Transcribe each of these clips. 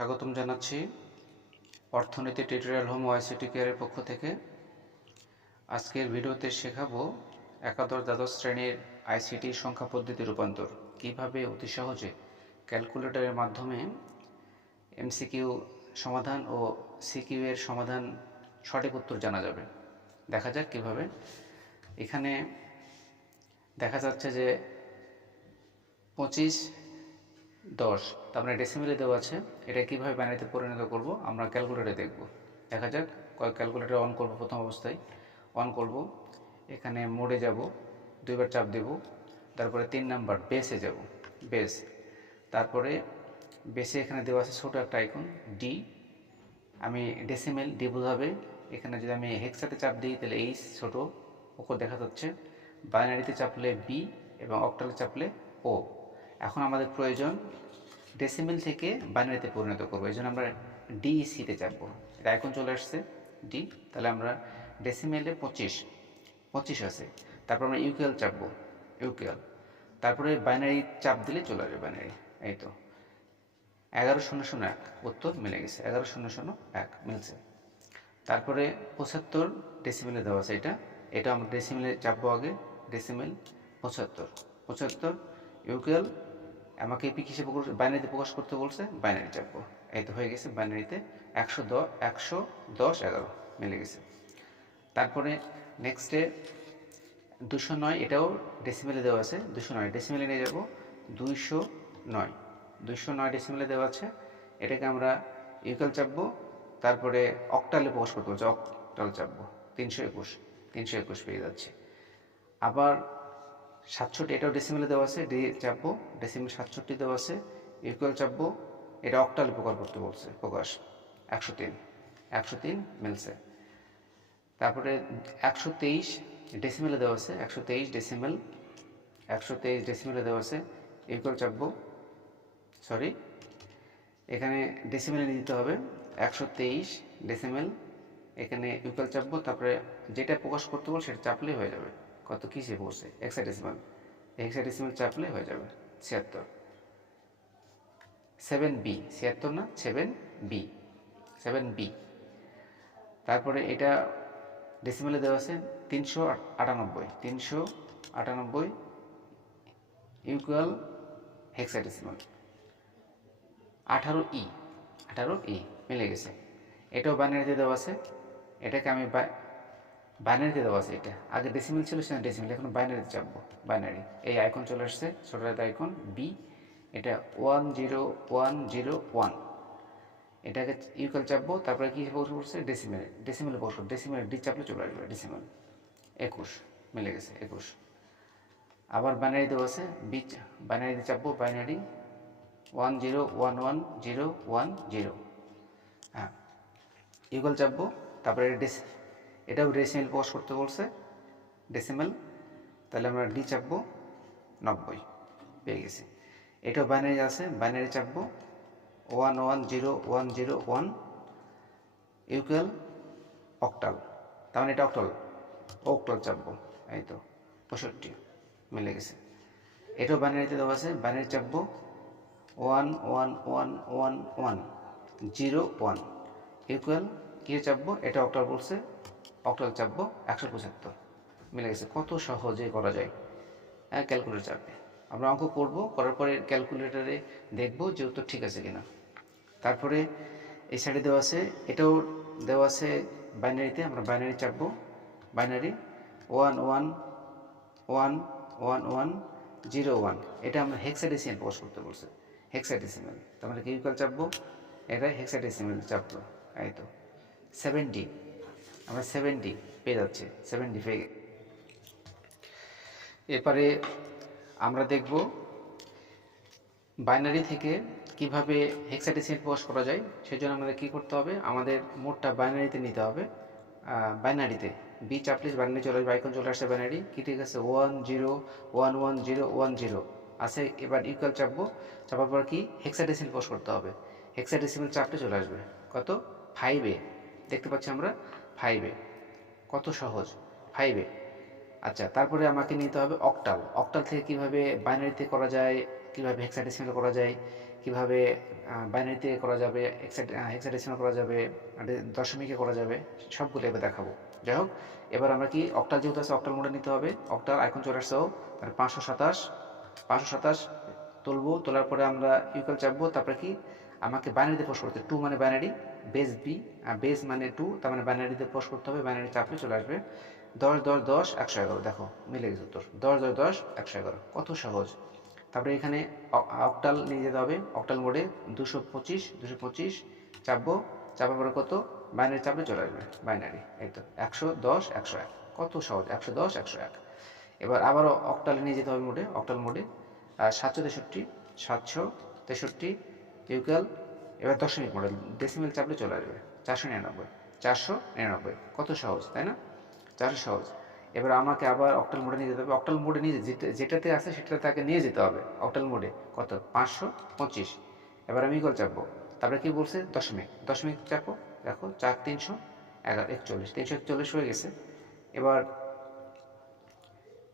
স্বাগতম জানাচ্ছি অর্থনীতি টিউটোরিয়াল হোম ওআইসিটি কেয়ারের পক্ষ থেকে। আজকের ভিডিওতে শেখাবো একাদশ দ্বাদশ শ্রেণীর আইসিটি সংখ্যা পদ্ধতি রূপান্তর, কিভাবে অতি সহজে ক্যালকুলেটরের মাধ্যমে এমসিকিউ সমাধান ও সিকিউ এর সমাধান সঠিক উত্তর জানা যাবে। দেখা যাক কিভাবে। এখানে দেখা যাচ্ছে যে 25 10, তার মানে ডেসিমেলে দেওয়া আছে। এটা কীভাবে বাইনারিতে পরিণত করব আমরা ক্যালকুলেটরে দেখব। দেখা যাক। ক্যালকুলেটর অন করব, প্রথম অবস্থায় অন করব। এখানে মোডে যাব, দুইবার চাপ দেব, তারপরে 3 নাম্বার বেসে যাব, বেস। তারপরে বেসে এখানে দেওয়া আছে ছোটো একটা আইকন ডি। আমি ডেসিমেল ডি বোঝাবে। এখানে যদি আমি হেক্সাতে চাপ দিই তাহলে এই ছোটো ওপর দেখা যাচ্ছে, বাইনারিতে চাপলে বি এবং অক্টালে চাপলে ও। এখন আমাদের প্রয়োজন ডেসিমেল থেকে বাইনারিতে পরিণত করবো, এই জন্য আমরা ডিইসিতে চাপবো। এটা আইকন চলে আসছে ডি, তাহলে আমরা ডেসিমেলে 25 আছে। তারপর আমরা ইউকিউএল চাপবো, ইউকিউএল। তারপরে বাইনারি চাপ দিলে চলে আসবে বাইনারি। এই তো 11001 উত্তর মিলে গেছে, 11001 মিলছে। তারপরে 75 ডেসিমেলে দেওয়া আছে। এটা আমরা ডেসিমেলে চাপবো আগে, ডেসিমেল 75 ইউকিউএল। আমাকে কিসে বাইনারিতে প্রকাশ করতে বলছে, বাইনারি চাপবো। এই তো হয়ে গেছে, বাইনারিতে 110 11 মিলে গেছে। তারপরে নেক্সটে 209, এটাও ডেসিমেলে দেওয়া আছে। 209 ডেসিমেলে নিয়ে যাব, 209 ডেসিমেলে দেওয়া আছে। এটাকে আমরা ইউকিউএল চাপবো, তারপরে অক্টালে প্রকাশ করতে বলছে, অক্টাল চাপবো, 321 পেয়ে যাচ্ছে। আবার 67, এটাও ডেসিমেলে দেওয়া আছে, ডি চাপবো, ডেসিমেল 67 দেওয়া আছে, ইকুয়াল চাপবো। এটা অক্টালে প্রকাশ করতে বলছে, প্রকাশ 103 মিলছে। তারপরে 123 ডেসিমেলে দেওয়া আছে, 123 ডেসিমেলে দেওয়া আছে, ইকুয়াল চাপবো। সরি, এখানে ডেসিমেলে নিয়ে দিতে হবে, 123 ডেসিমেল, এখানে ইকুয়াল চাপবো। তারপরে যেটা প্রকাশ করতে বল সেটা চাপলেই হয়ে যাবে। কত কিসে পড়ছে, হেক্সাডেসিমাল চাপলে হয়ে যাবে 76। 7B, 76 না, 7B। তারপরে এটা ডেসিমেলে দেওয়া আছে 398 ইকুয়াল হেক্সাডেসিমাল 18E মিলে গেছে। এটাও বাইনারিতে দেওয়া আছে। এটাকে আমি বাইনারিতে দেওয়া আছে। এটা আগে ডেসিমেল ছিল, সেখানে ডেসিমেল, এখন বাইনারিতে চাপবো। বাইনারি, এই আইকন চলে আসছে, ছোটো একটা আইকন বি। এটা 10101, এটাকে ইকুয়াল চাপবো। তারপরে কী প্রকাশ করছে, ডেসিমেলে প্রকাশ করবো, ডেসিমেল ডি চাপলে চলে আসবে ডেসিমেল 21 মিলে গেছে, 21। আবার বাইনারি দেওয়া আছে, বি বাইনারিতে চাপবো, বাইনারি 1011010, হ্যাঁ, ইকুয়াল চাপবো। তারপরে এটাও ডেসিমেল প্রকাশ করতে বলছে, ডেসিমেল, তাহলে আমরা ডি চাপবো, 90 পেয়ে গেছি। এটাও বাইনারি আছে, বাইনারি চাপবো, 1101001 ইকুয়াল অক্টাল, তার মানে এটা অক্টাল চাপবো। এই তো 65 মিলে গেছে। এটাও বাইনারিতে দেওয়া আছে, বাইনারি চাপবো, 1111101 ইকুয়াল কী চাপবো, এটা অক্টাল বলছে, অক্টাল চাপবো, 175 মিলে গেছে। কত সহজে করা যায়, হ্যাঁ, ক্যালকুলেটর চাপবে। আমরা অঙ্ক করার পরে ক্যালকুলেটরে দেখবো যে উত্তর ঠিক আছে কিনা। তারপরে এই সাইডে দেওয়া আছে, এটাও দেওয়া আছে বাইনারিতে, আমরা বাইনারি চাপবো, বাইনারি 1111101, এটা আমরা হেক্সাডেসিমেল প্রকাশ করতে বলছে, হেক্সাডেসিমেল, তার মানে কি ইকুয়াল চাপবো, এটা হেক্সাডেসিমেল চাপলো। এই তো 70, আমরা 70 পেয়ে যাচ্ছে, 70 পেয়ে। এরপরে আমরা দেখব বাইনারি থেকে কিভাবে হেক্সাডেসিমেল প্রকাশ করা যায়। সেজন্য আমাদের কি করতে হবে, আমাদের মোটটা বাইনারিতে নিতে হবে। বাইনারিতে বি চাপলে বাইনারি চলে আসবে, আইকন চলে আসছে বাইনারি, কি ঠিক আছে, 1011010 আছে। এবার ইকুয়াল চাপবো, চাপার পর কি হেক্সাডেসিমেল প্রকাশ করতে হবে, হেক্সাডেসিমেল চাপলে চলে আসবে কত, 5 দেখতে পাচ্ছি আমরা, 5 কত সহজ, 5। আচ্ছা, তারপরে আমাকে নিতে হবে অক্টাল থেকে কিভাবে বাইনারিতে করা যায়, কিভাবে হেক্সাডেসিমেল করা যায়, কিভাবে বাইনারিতে করা যাবে, হেক্সাডেসিমাল করা যাবে, দশমিকে করা যাবে, সবগুলো এবার দেখাবো। যাই হোক, এবার আমরা কি অক্টাল যেহেতু আছে অক্টাল মোডে নিতে হবে। অক্টাল আইকন চলে আসছে, তাহলে 527 তুলবো। তোলার পরে আমরা ইকুয়াল চাপবো, তারপরে কি আমাকে বাইনারিতে পোস্ট করতে, 2 মানে বাইনারি, বেস বি, বেস মানে 2, তার মানে বাইনারিতে পোস্ট করতে হবে। বাইনারি চাপলে চলে আসবে 10 10 10 111। দেখো মিলে গেছে উত্তর, 10 10 10 111, কত সহজ। তারপরে এখানে অক্টাল নিয়ে যেতে হবে, অক্টাল মোডে 225 চাপবো। চাপার পরে কত, বাইনারি চাপলে চলে আসবে বাইনারি, এই তো 110 101, কত সহজ, 110 101। এবার আবারও অক্টালে নিয়ে যেতে হবে মোডে, অক্টাল মোডে 763 ইকুয়াল, এবার দশমিক মডেল ডেসিমেল চাপলে চলে আসবে 499, কত সহজ তাই না, 400 সহজ। এবার আমাকে আবার অক্টাল মোডে নিয়ে যেতে হবে, অক্টাল মোডে নিয়ে যেটাতে আছে সেটাতে তাকে নিয়ে যেতে হবে। অক্টাল মোডে কত, 525। এবার আমি ইকুয়াল চাপবো, তারপরে কি বলছে, দশমিক চাপো, দেখো 4 311 341 হয়ে গেছে।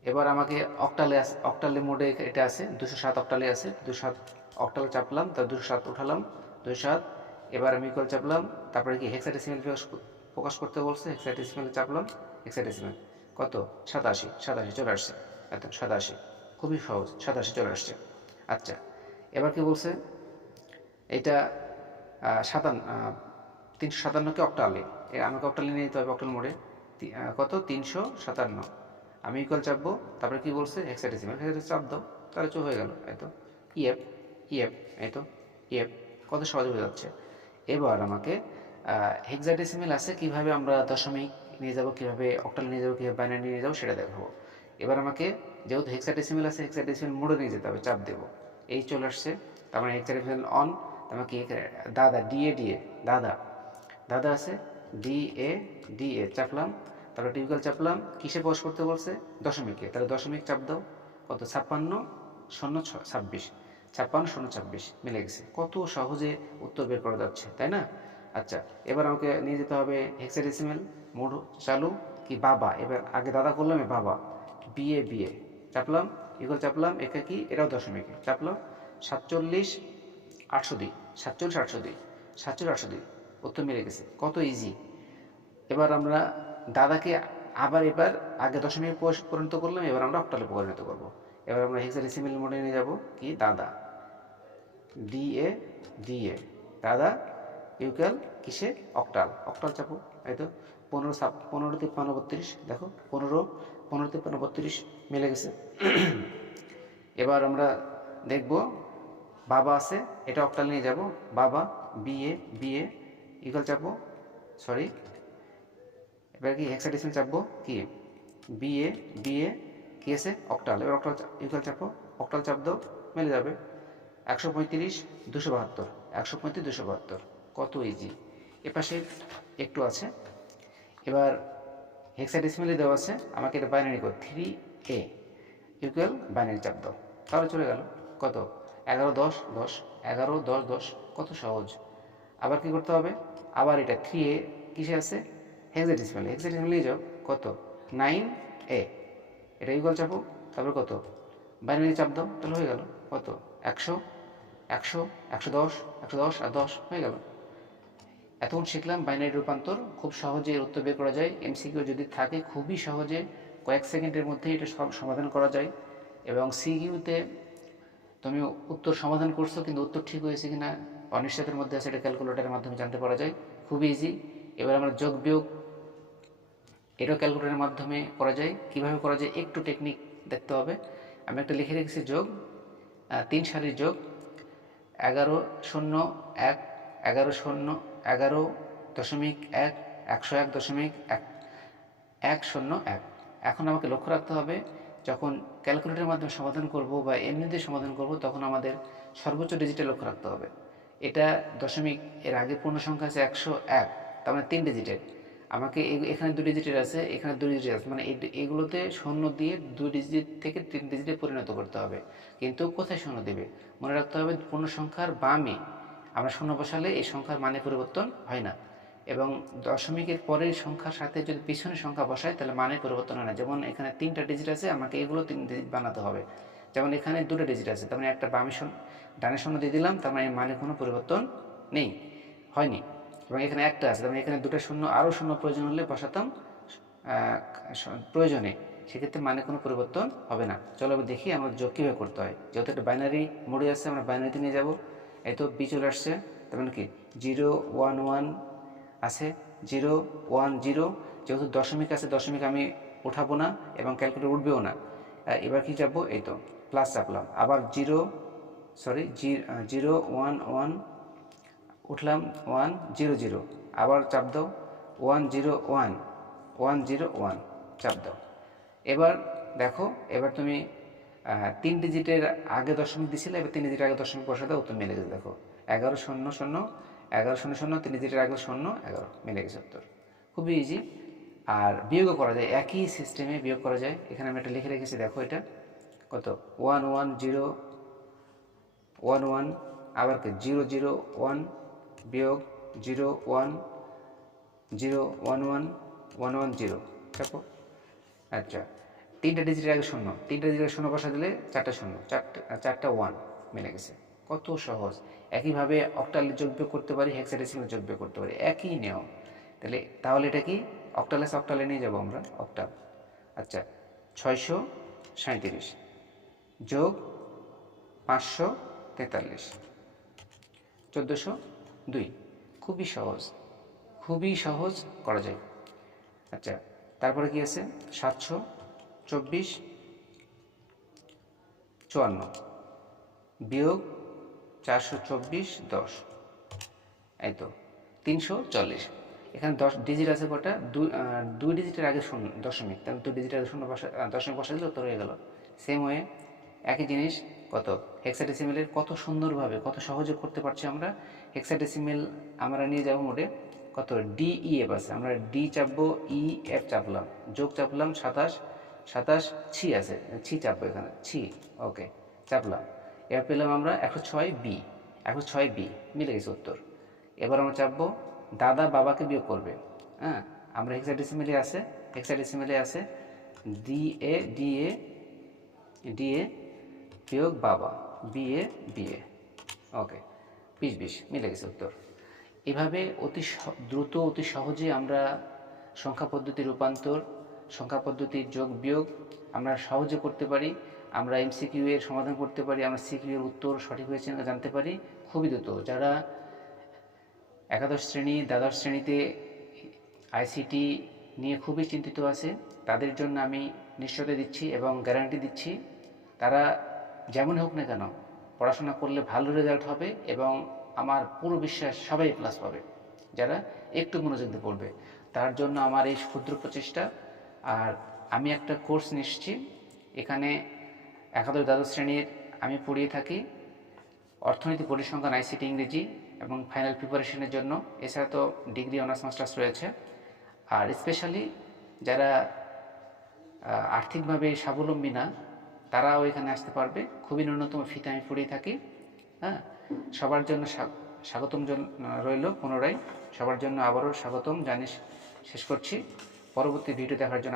এবার আমাকে অক্টালে মোডে এটা আছে 207, অক্টালে আছে 207, অক্টালে চাপলাম, তার 207 উঠালাম, 207। এবার আমি ইকুয়াল চাপলাম, তারপরে কি হেক্সাডেসিমেল প্রকাশ করতে বলছে, হেক্সাডেসিমেলে চাপলাম, হেক্সাডেসিমেল কত, 87 চলে আসছে, এত 87, খুবই সহজ, 87 চলে আসছে। আচ্ছা, এবার কি বলছে, এইটা 357কে অক্টালে, আমাকে অক্টালে নিয়ে যেতে হবে, অক্টাল মোডে কত, 357। আমি ইকুয়াল চাপবো, তারপরে কি বলছে, হেক্সাডেসিমেল চাপ দাও, তাহলে হয়ে গেল, এই তো ইএফ ইএফ, এই তো ইএফ, কত সহজ হয়ে যাচ্ছে। এবার আমাকে হেক্সাডেসিমেল আছে, কিভাবে আমরা দশমিক নিয়ে যাব, কিভাবে অক্টাল নিয়ে যাব, কীভাবে বাইনারি নিয়ে যাবো সেটা দেখাবো। এবার আমাকে যেহেতু হেক্সাডেসিমেল আছে, হেক্সাডেসিমেল মোডে নিয়ে যেতে হবে, চাপ দেবো, এই চলে আসছে, তার মানে হেক্সাডেসিমেল অন। আমাকে দাদা দাদা আছে, ডিএ চাপলাম, তারপরে টিউবওয়েল চাপলাম, কিসে পোস্ট করতে বলছে, দশমিকে, তাহলে দশমিক চাপ দাও, কত, 56 মিলে গেছে, কত সহজে উত্তর বের করা যাচ্ছে তাই না। আচ্ছা, এবার আমাকে নিয়ে যেতে হবে হেক্সাডেসিমেল মোড চালু, কি বাবা, এবার আগে দাদা করলাম, বাবা বিএ চাপলাম, ইকুয়াল চাপলাম, একে কি, এটাও দশমিকে চাপলাম, 47 802, উত্তর মিলে গেছে, কত ইজি। এবার আমরা দাদাকে এবার আগে দশমিকে পরিণত করলাম, এবার আমরা অক্টালে পরিণত করব। এবার আমরা হেক্সাডেসিমেল মোডে নিয়ে যাব, কি দাদা ডিএ দাদা ইকুয়াল কিসে, অক্টাল চাপো, এই তো 15 53 32, দেখো 15 53 32 মিলে গেছে। এবার আমরা দেখব বাবা আছে, এটা অক্টাল নিয়ে যাব, বাবা বিএ ইকুয়াল চাপো, এবার কি হেক্সাডেসিমেল চাপবো, কি বিএ কি আছে, অক্টাল, এবার অক্টাল ইকুয়াল চাপো, অক্টাল চাপ দাও, মিলে যাবে 135 272, কত ইজি। এপাশে একটু আছে, এবার হেক্সাডেসিমেলে দেওয়া আছে, আমাকে এটা binary code 3A equal, binary চাপ দাও, তাহলে চলে গেল, কত 11 10 10, 11 10 10, কত সহজ। আবার কি করতে হবে, আবার এটা 3A কিসে আছে, হেক্সাডেসিমেলে নিয়ে যাও, কত 9A, এটা ইকুয়াল চাপো, তারপর কত বাইনারি চাপ দাও, তাহলে হয়ে গেল, কত 100 110 আর 10 হয়ে গেল। এতক্ষণ শিখলাম বাইনারি রূপান্তর, খুব সহজে এর উত্তর বের করা যায়। এমসিকিউ যদি থাকে খুবই সহজে কয়েক সেকেন্ডের মধ্যেই এটা সব সমাধান করা যায়। এবং সিকিউতে তুমি উত্তর সমাধান করছো কিন্তু উত্তর ঠিক হয়েছে কিনা অনিশ্চয়তার মধ্যে আছে, এটা ক্যালকুলেটরের মাধ্যমে জানতে পারা যায়, খুবই ইজি। এবার আমরা যোগ বিয়োগ, এটাও ক্যালকুলেটরের মাধ্যমে করা যায়, কিভাবে করা যায় একটু টেকনিক দেখতে হবে। আমি একটা লিখে রেখেছি, যোগ 3 সারির যোগ, 11 0 1 11 0 11.1 101.101 এখন আমাকে লক্ষ্য রাখতে হবে, যখন ক্যালকুলেটরের মাধ্যমে সমাধান করব বা এমনিতে সমাধান করব, তখন আমাদের সর্বোচ্চ ডিজিটে লক্ষ্য রাখতে হবে। এটা দশমিক, এর আগে পূর্ণ সংখ্যা আছে 101, তার মানে 3 ডিজিটের। আমাকে এখানে 2 ডিজিটের আছে, এখানে 2 ডিজিটের আছে, মানে এগুলোতে শূন্য দিয়ে 2 ডিজিট থেকে 3 ডিজিটে পরিণত করতে হবে। কিন্তু কোথায় শূন্য দেবে, মনে রাখতে হবে পূর্ণ সংখ্যার বামে আমরা শূন্য বসালে এই সংখ্যার মানে পরিবর্তন হয় না, এবং দশমিকের পরের সংখ্যার সাথে যদি পিছনের সংখ্যা বসায় তাহলে মানে পরিবর্তন হয় না। যেমন এখানে 3টা ডিজিট আছে, আমাকে এগুলো 3 ডিজিট বানাতে হবে, যেমন এখানে দুটো ডিজিট আছে, তার মানে একটা ডানের শূন্য দিয়ে দিলাম, তার মানে মানে কোনো পরিবর্তন নেই, হয়নি। এবং এখানে একটা আছে, তার মানে এখানে দুটো শূন্য, আরও শূন্য প্রয়োজন হলে বসাতাম প্রয়োজনে, সেক্ষেত্রে মানে কোনো পরিবর্তন হবে না। চলো এবার দেখি আমরা যোগ কীভাবে করতে হয়। যেহেতু একটা বাইনারি মোডে আসছে, আমরা বাইনারিতে নিয়ে যাব। এই তো বি চলে আসছে, তার মানে কি 0 1 1 আছে, 0 1 0। যেহেতু দশমিক আছে, দশমিক আমি উঠাবো না এবং ক্যালকুলেটর উঠবেও না। এবার কি চাপবো, এই তো প্লাস চাপলাম, আবার 0 1 1 উঠলাম, 1 0 0, আবার চাপ দাও 1 0 1 1 0 1, চাপ দাও। এবার দেখো, এবার তুমি 3 ডিজিটের আগে দশমিক দিছিলে, এবার 3 ডিজিটের আগে দশমিক বসা দাও, উত্তর মিলে গেছে। দেখো 11 0 0 11 0 0, 3 ডিজিটের আগে 0 11, মিলে গেছে উত্তর। খুবই ইজি। আর বিয়োগও করা যায়, একই সিস্টেমে বিয়োগ করা যায়। এখানে আমি একটা লিখে রেখেছি, দেখো এটা কত 1 1 0 1 1, আবার 0 0 1 বিয়োগ 0 1 0 1 1 1 1 0, দেখো। আচ্ছা, 3টা ডিজিটের আগে শূন্য, 3টা ডিজিটের শূন্য বসা দিলে 4টা শূন্য, 4টা 1, মিলে গেছে। কত সহজ। একইভাবে অক্টাল যোগ বিয়োগ করতে পারি, হেক্সাডেসিমাল যোগ বিয়োগ করতে পারি, একই নিয়ম। তাহলে এটা কি অক্টালে নিয়ে যাব আমরা, অক্টাল। আচ্ছা, 637 যোগ 543 1402, খুবই সহজ, খুবই সহজ করা যায়। আচ্ছা, তারপরে কি আছে 724 54 বিয়োগ 424 10, এই তো 340। এখানে 10 ডিজিট আছে কটা, 2 ডিজিটের আগে শূন্য দশমিক, তাহলে 2 ডিজিটের আগে শূন্য দশমিক বসা দিলে উত্তর হয়ে গেল। সেম ওয়ে একই জিনিস কত হেক্সাডেসিমেলের, কত সুন্দরভাবে কত সহজে করতে পারছি আমরা। হেক্সাডেসিমেল আমরা নিয়ে যাব মোডে, কত ডি ই এফ আছে, আমরা ডি চাপবো, ই এফ চাপলাম, যোগ চাপলাম 27 ছি আছে, ছি চাপবো এখানে, ছি, ওকে চাপলাম। এবার পেলাম আমরা 106 বি, 106 বি, মিলে গেছে উত্তর। এবার আমরা চাপবো দাদা বাবাকে বিয়োগ করবে। হ্যাঁ, আমরা হেক্সাডেসিমেলে আছে ডিএ বিয়োগ বাবা, বিএ, ওকে 20 মিলে গেছে উত্তর। এভাবে অতি দ্রুত, অতি সহজে আমরা সংখ্যা পদ্ধতির রূপান্তর, সংখ্যা পদ্ধতির যোগ বিয়োগ আমরা সহজে করতে পারি। আমরা এমসিকিউ এর সমাধান করতে পারি, আমরা সিকিউ এর উত্তর সঠিক হয়েছে না জানতে পারি খুবই দ্রুত। যারা একাদশ শ্রেণী, দ্বাদশ শ্রেণীতে আইসিটি নিয়ে খুবই চিন্তিত আছে, তাদের জন্য আমি নিশ্চয়তা দিচ্ছি এবং গ্যারান্টি দিচ্ছি, তারা যেমন হোক না কেন পড়াশোনা করলে ভালো রেজাল্ট হবে এবং আমার পুরো বিশ্বাস সবাই প্লাস পাবে যারা একটু মনোযোগ দিয়ে পড়বে। তার জন্য আমার এই ক্ষুদ্র প্রচেষ্টা। আর আমি একটা কোর্স নিচ্ছি, এখানে একাদশ দ্বাদশ শ্রেণীর আমি পড়িয়ে থাকি অর্থনীতি, পরিসংখ্যান, আইসিটি, ইংরেজি এবং ফাইনাল প্রিপারেশনের জন্য। এছাড়া তো ডিগ্রি, অনার্স, মাস্টার্স রয়েছে। আর স্পেশালি যারা আর্থিকভাবে স্বাবলম্বী না, তারাও এখানে আসতে পারবে। খুবই ন্যূনতম ফিতে আমি পড়িয়ে থাকি। হ্যাঁ, সবার জন্য স্বাগতম রইল। পুনরায় সবার জন্য আবারও স্বাগতম জানিয়ে শেষ করছি। পরবর্তী ভিডিও দেখার জন্য